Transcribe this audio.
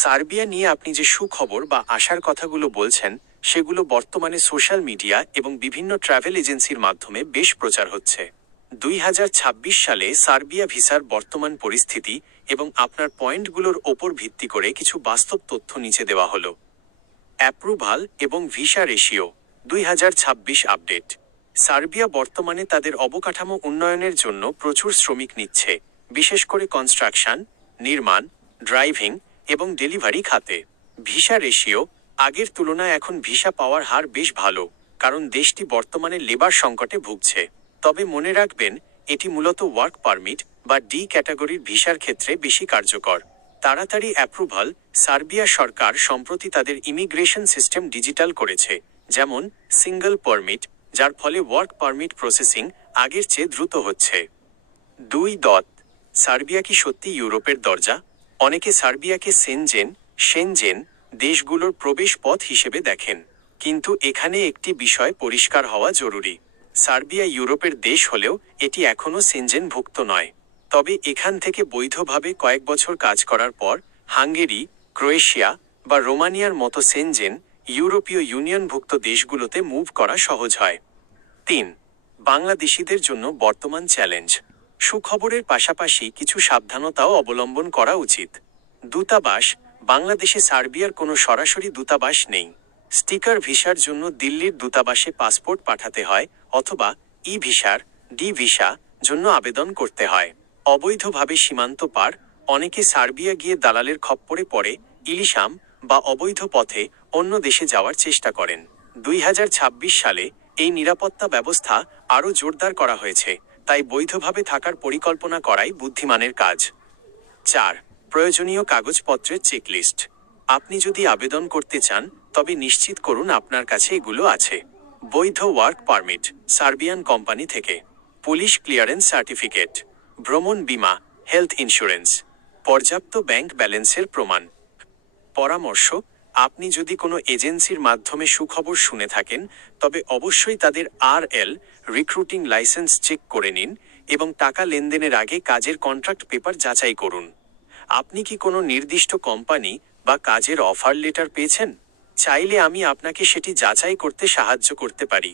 Serbia নিয়ে আপনি যে সুখবর বা আশার কথাগুলো বলছেন, সেগুলো বর্তমানে সোশ্যাল মিডিয়া এবং বিভিন্ন ট্রাভেল এজেন্সির মাধ্যমে বেশ প্রচার হচ্ছে। 2026 সালে সার্বিয়া ভিসার বর্তমান পরিস্থিতি এবং আপনার পয়েন্টগুলোর ওপর ভিত্তি করে কিছু বাস্তব তথ্য নিচে দেওয়া হলো। অ্যাপ্রুভাল এবং ভিসা রেশিও 2026 আপডেট। সার্বিয়া বর্তমানে তাদের অবকাঠামো উন্নয়নের জন্য প্রচুর শ্রমিক নিচ্ছে, বিশেষ করে কনস্ট্রাকশন, নির্মাণ, ড্রাইভিং এবং ডেলিভারি খাতে। ভিসা রেশিও আগের তুলনায় এখন ভিসা পাওয়ার হার বেশ ভালো, কারণ দেশটি বর্তমানে লেবার সংকটে ভুগছে। তবে মনে রাখবেন, এটি মূলত ওয়ার্ক পারমিট বা ডি ক্যাটাগরির ভিসার ক্ষেত্রে বেশি কার্যকর। তাড়াতাড়ি অ্যাপ্রুভাল। সার্বিয়া সরকার সম্প্রতি তাদের ইমিগ্রেশন সিস্টেম ডিজিটাল করেছে, যেমন সিঙ্গল পারমিট, যার ফলে ওয়ার্ক পারমিট প্রসেসিং আগের চেয়ে দ্রুত হচ্ছে। 2. সার্বিয়া কি সত্যি ইউরোপের দরজা? অনেকে সার্বিয়াকে সেনজেন দেশগুলোর প্রবেশ পথ হিসেবে দেখেন, কিন্তু এখানে একটি বিষয় পরিষ্কার হওয়া জরুরি। সার্বিয়া ইউরোপের দেশ হলেও এটি এখনও সেনজেনভুক্ত নয়। তবে এখান থেকে বৈধভাবে কয়েক বছর কাজ করার পর হাঙ্গেরি, ক্রোয়েশিয়া বা রোমানিয়ার মতো সেনজেন ইউরোপীয় ইউনিয়নভুক্ত দেশগুলোতে মুভ করা সহজ হয়। 3. বাংলাদেশিদের জন্য বর্তমান চ্যালেঞ্জ। সুখবরের পাশাপাশি কিছু সাবধানতাও অবলম্বন করা উচিত। দূতাবাস। বাংলাদেশে সার্বিয়ার কোনো সরাসরি দূতাবাস নেই। স্টিকার ভিসার জন্য দিল্লির দূতাবাসে পাসপোর্ট পাঠাতে হয়, অথবা ই ভিসার ডি ভিসা জন্য আবেদন করতে হয়। অবৈধভাবে সীমান্ত পার। অনেকে সার্বিয়া গিয়ে দালালের খপ্পরে পড়ে ইলিশাম বা অবৈধ পথে অন্য দেশে যাওয়ার চেষ্টা করেন। 2026 সালে এই নিরাপত্তা ব্যবস্থা আরও জোরদার করা হয়েছে, তাই বৈধভাবে থাকার পরিকল্পনা করাই বুদ্ধিমানের কাজ। 4. প্রয়োজনীয় কাগজপত্রের চেকলিস্ট। আপনি যদি আবেদন করতে চান, তবে নিশ্চিত করুন আপনার কাছে এগুলো আছে। বৈধ ওয়ার্ক পারমিট সার্বিয়ান কোম্পানি থেকে, পুলিশ ক্লিয়ারেন্স সার্টিফিকেট, ভ্রমণ বীমা, হেলথ ইন্স্যুরেন্স, পর্যাপ্ত ব্যাংক ব্যালেন্সের প্রমাণ। পরামর্শ: আপনি যদি কোনো এজেন্সির মাধ্যমে সুখবর শুনে থাকেন, তবে অবশ্যই তাদের রিক্রুটিং লাইসেন্স চেক করে নিন এবং টাকা লেনদেনের আগে কাজের কন্ট্রাক্ট পেপার যাচাই করুন। আপনি কি কোনো নির্দিষ্ট কোম্পানি বা কাজের অফার লেটার পেয়েছেন? চাইলে আমি আপনাকে সেটি যাচাই করতে সাহায্য করতে পারি।